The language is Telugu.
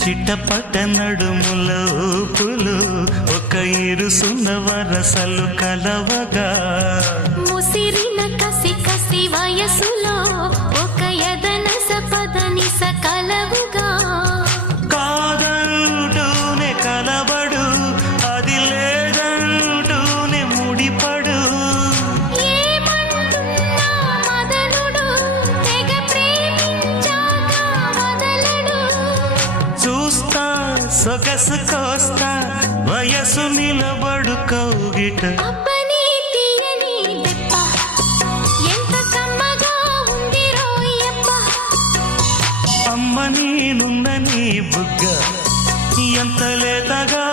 చిట్టపట నడుముల ఊపులు ఒక ఇరుసున్న వరసలు కలవగా ముసిరిన కసి కసి వయసులో ఒక యదనస పదనిస కలవుగా కాదంటూనే కలబడు అది లేదంటూనే ముడిపడు ఏమంటున్నా మదనుడు తెగ ప్రేమించాక వదలడు చూస్తా సొగసు కోస్తా వయసు నిలబడు కౌగిట అబ్బని తీయని దెబ్బ ఎంత కమ్మగా ఉంది రోయప్ప అమ్మ నేనున్న నీ బుగ్గ ఎంత లేతగా